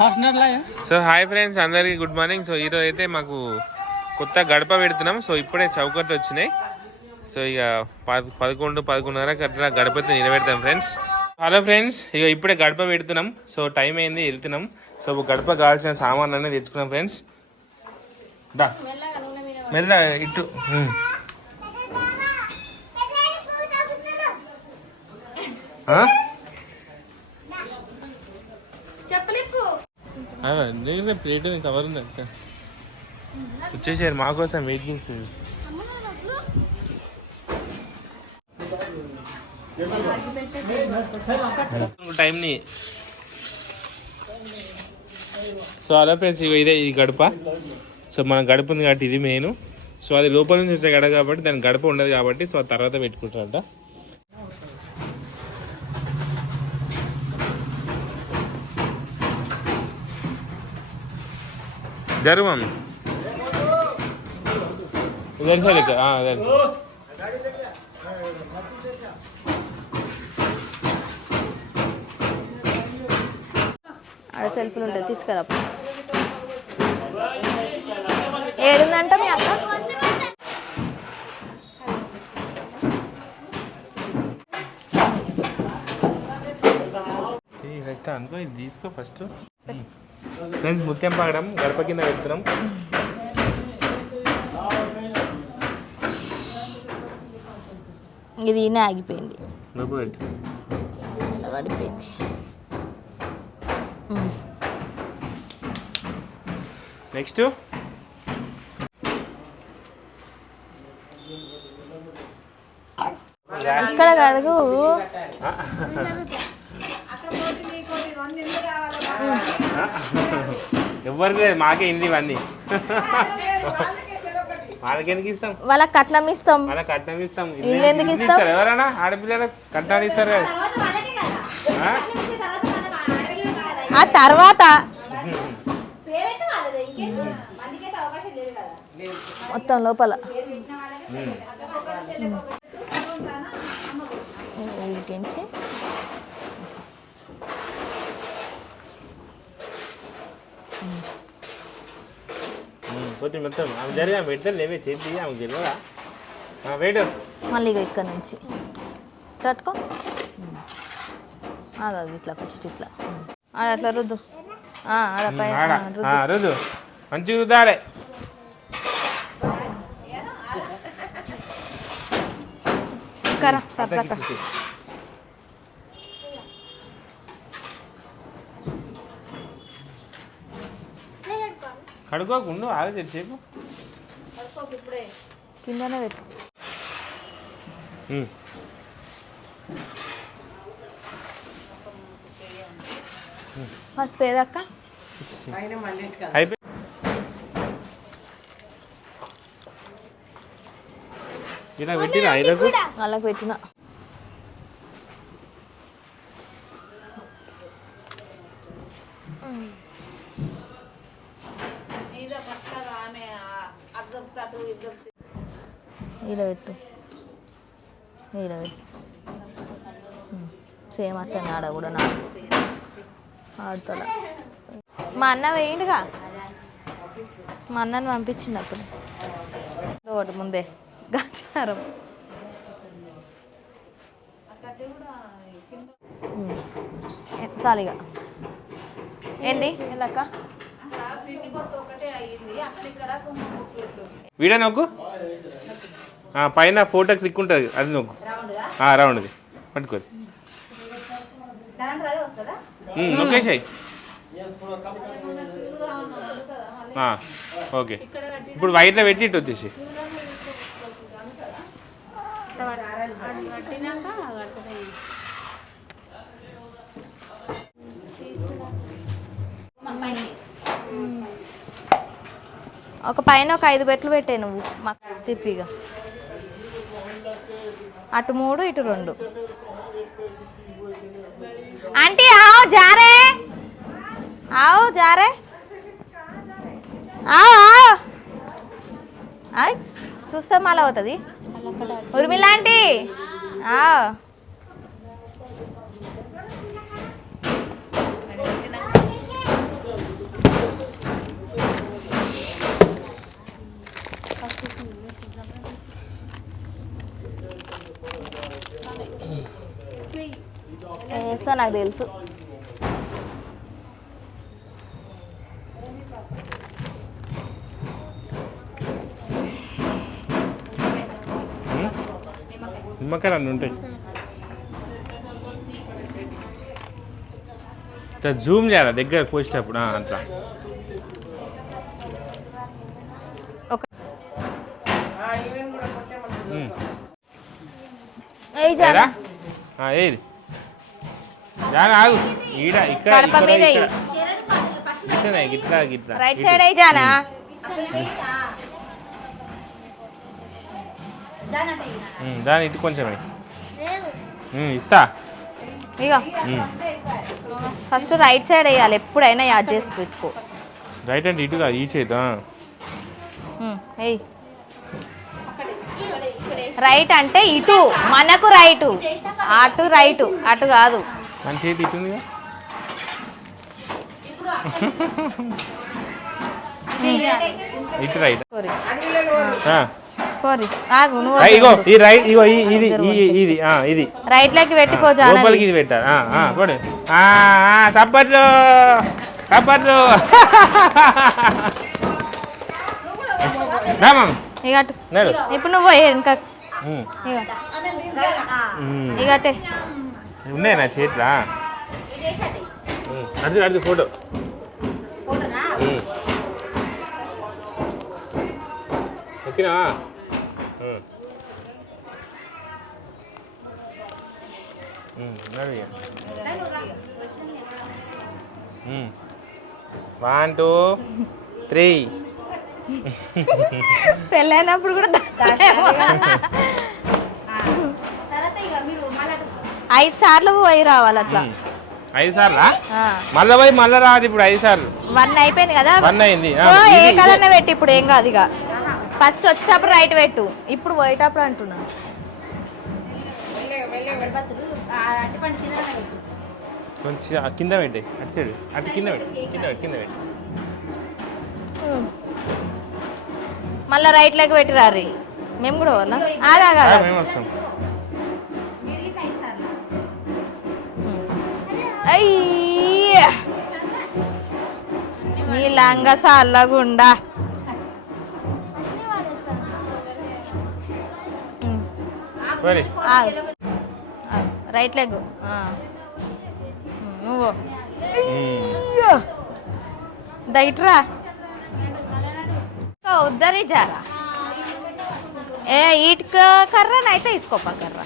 So hi friends అందరికీ good morning. So ఈరోజు అయితే మాకు కొత్త గడప పెడుతున్నాం. సో ఇప్పుడే చౌకట్లు వచ్చినాయి. సో ఇక పదకొండు పదకొండున్నర అట్లా గడప నిలబెడతాం ఫ్రెండ్స్. హలో ఫ్రెండ్స్ ఇక ఇప్పుడే గడప పెడుతున్నాం. సో టైం అయింది వెళ్తున్నాం. సో గడప కావాల్సిన సామాన్లు అనేది తెచ్చుకున్నాం ఫ్రెండ్స్. దా. మెల్ల ఇటు. Huh? ఆ? చెప్పలేకు నేను ప్లేట్ కవర్ ఉంది అక్క. వచ్చేసారు మా కోసం వెయిట్ చేస్తుంది టైంని. సో అలా ఫ్రెండ్స్ ఇగో ఇదే ఈ గడప. సో మన గడప ఉంది కాబట్టి ఇది మెయిన్ సో అది లోపల నుంచి వచ్చే గడప కాబట్టి దాని గడప ఉండదు కాబట్టి సో తర్వాత పెట్టుకుంటారంట. జరుగు మమ్మీ ఉదర్ సార్ ఇక్కడ ఆడ సెల్ఫ్లు ఉంటుంది తీసుకురా. ఏడుందంట మీ అక్క? అనుకో ఇది తీసుకో ఫస్ట్ ఫ్రెండ్స్ ముత్యం పాగడం గడప కింద పెడుతున్నాం. ఇది ఈయన ఆగిపోయింది. పడిపోయింది. నెక్స్ట్ ఇక్కడ కడుగు ఎవరికి లేదు మాకే ఇంది ఇవన్నీ. వాళ్ళకెందుకు ఇస్తాం వాళ్ళకి కట్నం ఇస్తాం. వాళ్ళకి కట్నం ఇస్తాం. వీళ్ళు ఎందుకు ఇల్లు ఇస్తాం? ఇస్తారు ఎవరైనా? ఆడపిల్లలకు కట్నాలు ఇస్తారు? ఆ? తర్వాత. మొత్తం లోపల వీటించి ఉమ్, కొంచెం మొత్తం ఆమె జరిగా పెడతాను లేవే చేతి ఆమెకు తెలియదా? వెయిట్. మళ్ళీ ఇక ఇక్కడ నుంచి. చట్టుకో ఆగా ఇట్లా ఫస్ట్ ఇట్లా. ఆడ అట్లా రుద్దు. ఆ, ఆడ పైన ఆ, రుద్దు. మంచిగా రుద్దాలే. కరా సర్దక్క కడుకోకుండా ఆలోచన చెప్పు కిందనే పెట్టు. పసుపు ఏదక్క అయిపోయి. ఇలా ఐదకు వాళ్ళకి పెట్టిన. ఇలా పెట్టు. ఇలా పెట్టు. సేమ్ అట్లనే ఆడ కూడా నా ఆడుతా మా అన్న వేయండిగా? మా అన్నని పంపించిండు అప్పుడు ఒకటి ముందే. గంచారం చాలిగా ఏంది? లక్క వీడియో నొక్కు పైన ఫోటో క్లిక్ ఉంటుంది అది నొక్కు. ఆ, రౌండ్ది పట్టుకోరు. నొక్కేసాయి. ఓకే. ఇప్పుడు వైట్లో పెట్టి ఇటు వచ్చేసి. ఒక పైన ఒక ఐదు బెట్లు పెట్టే నువ్వు. మాకు తిప్పిగా అటు మూడు ఇటు రెండు. ఆంటీ ఆవు జారే. ఆవు జారే. ఆవు ఆవు. ఆయ్ చూస్తే మళ్ళీ అవుతుంది. ఉర్మిలాంటి ఆవు. నాకు తెలుసు. నిమ్మకాయలు అన్నీ ఉంటాయి. ఇట్లా జూమ్ చేయాలి దగ్గర పోసేటప్పుడు? ఆ, అట్లా. ఏది? జాన ఆగు ఈడ ఇక్కడ కడప ఇక్కడ, మీద ఇక్కడ. ఇట్లనే, గిట్లా గిట్లా రైట్ ఇటు. సైడ్ అయి జానా ఉమ్, దాని ఇటు కొంచెం వేయి. ఉమ్, ఇస్తా ఇగో ఉమ్. ఫస్ట్ రైట్ సైడ్ వేయాలి ఎప్పుడైనా యాడ్ చేసి పెట్టుకో రైట్ అంటే ఇటుగా ఈ చేత ఉమ్, రైట్ అంటే ఇటు మనకు రైటు అటు రైటు అటు కాదు మన చేతి ఇటు రైట్. ఆగు నువ్వు ఇగో ఈ రైట్ ఇగో ఈ- ఇది ఇది ఆ, ఇది. రైట్ లెక్కి పెట్టుకో లోపలికి ఇది ఆ, ఆ, కొడు. రామం అటు. నడు ఇప్పుడు నువ్వు ఇక. ఉమ్. ఇక అటే. ఉన్నాయి నా చేతిలో అర్థం అర్థం ఫోటో ఓకేనా వన్ టూ త్రీ పెళ్ళైనప్పుడు కూడా దాంట్లోనేమో. ఐదు సార్లు పోయి రావాలి అట్లా. ఐదు సార్లా. మళ్ళా పోయి మళ్ళా రాదు ఇప్పుడు ఐదు సార్లు. వన్ అయిపోయింది కదా? వన్ అయింది ఏ కలర్నే పెట్టి ఇప్పుడు ఏం కాదు ఇక. ఫస్ట్ వచ్చేటప్పుడు రైట్ పెట్టు. ఇప్పుడు పోయేటప్పుడు అంటున్నా. కొంచెం కింద పెట్టే అటు సైడ్ అటు కింద పెట్టు కింద పెట్టు కింద పెట్టు. మళ్ళీ రైట్ లెక్క పెట్టి రారి మేము కూడా పోవాలా? ఆగా. మేము వస్తాం. అయ్య. నీ లంగ. ఆగు. Right leg. నువ్వు. దైట్రా. ఉద్దరి జారా ఏ ఇటుక కర్రనైతే ఇసుకోప కర్ర.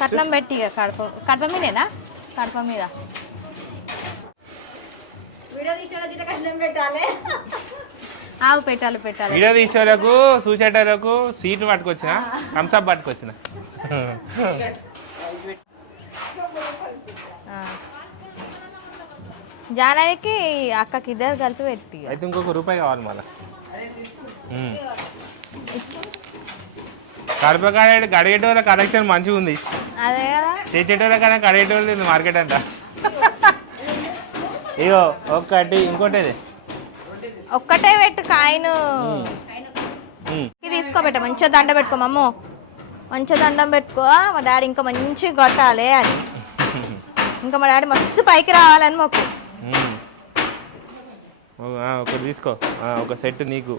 కట్నం పెట్టి ఇక కడప కడప మీదేనా? కడప మీద. ఆవు పెట్టాలి పెట్టాలి. వీడియో తీసేటోళ్ళకు చూసేటోళ్ళకు సీట్లు పట్టుకొచ్చిన థమ్స్అప్ పట్టుకొచ్చిన. ఆ. జాహ్నవికి అక్కకి ఇద్దరు కలిపి పెట్టి. అయితే ఇంకొక రూపాయి కావాలి మళ్ళా. కడప కాడ కడిగేటోళ్ళ కలెక్షన్ మంచిగా ఉంది. అదే కదా. తెచ్చేటోళ్ళ కన్నా కడిగేటోళ్ళు మార్కెట్ అంట. ఇగో ఒక్కటి ఇంకోటి. ఒక్కటే పెట్టు కాయను. తీసుకోబెట్ట మంచిగా దండ పెట్టుకో మమ్ము. మంచిగా దండం పెట్టుకో మా డాడీ ఇంకా మంచిగా కొట్టాలి అని. ఇంకా మా డాడీ మస్తు పైకి రావాలని మొక్కు. ఒకటి తీసుకో. ఒక సెట్ నీకు.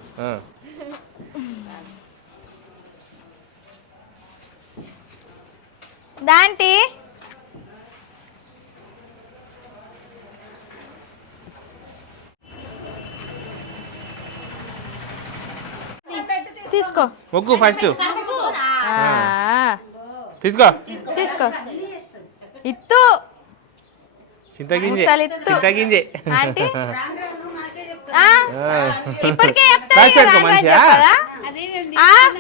దాంటి తీసుకో. మొగ్గు ఫస్ట్ తీసుకో. తీసుకో. ఇత్తు. చింతగింజే. చింతగింజే. ఆంటీ?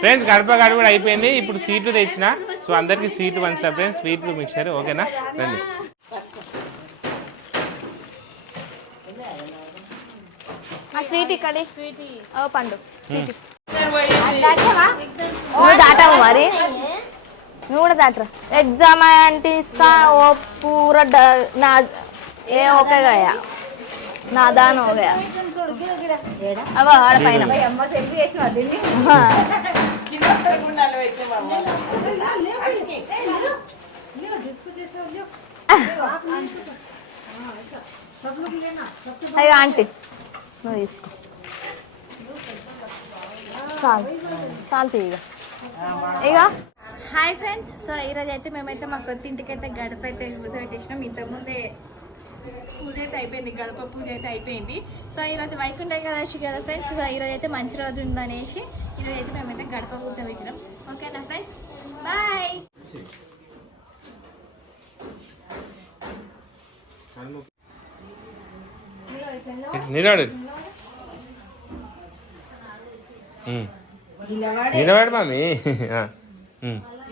ఫ్రెండ్స్ గడప గడప కూడా అయిపోయింది. ఇప్పుడు స్వీట్లు తెచ్చిన. సో అందరికి స్వీట్లు పంచుతా ఫ్రెండ్స్. స్వీట్లు మిక్చర్ ఓకేనా? రండి. ఆ స్వీట్ ఇక్కడ. ఓ పండు. స్వీట్ నువ్వు దాటావు మరి. నువ్వు కూడా దాటరా. ఎగ్జామ్ అంటే ఇస్కా ఓ పూర నా ఏ ఓకే గయా? నా దాని ఓ అగో ఆడ పైన. అయ్యో ఆంటీ. నువ్వు తీసుకో. చాలు చాలు తీయగా. ఇక హాయ్ ఫ్రెండ్స్. సో ఈరోజు అయితే మేమైతే మా కొత్త ఇంటికి అయితే గడప అయితే పూజ పెట్టేసినాం ఇంతకుముందే పూజ అయితే అయిపోయింది గడప పూజ అయితే అయిపోయింది. సో ఈరోజు వైకుంఠ ఏకాదశి కదా ఫ్రెండ్స్ సో ఈరోజు అయితే మంచి రోజు ఉందనేసి ఈరోజు అయితే మేమైతే గడప పూజ పెట్టినాం ఓకేనా ఫ్రెండ్స్ బాయ్ నిలబడు. నిలబడు. మమ్మీ.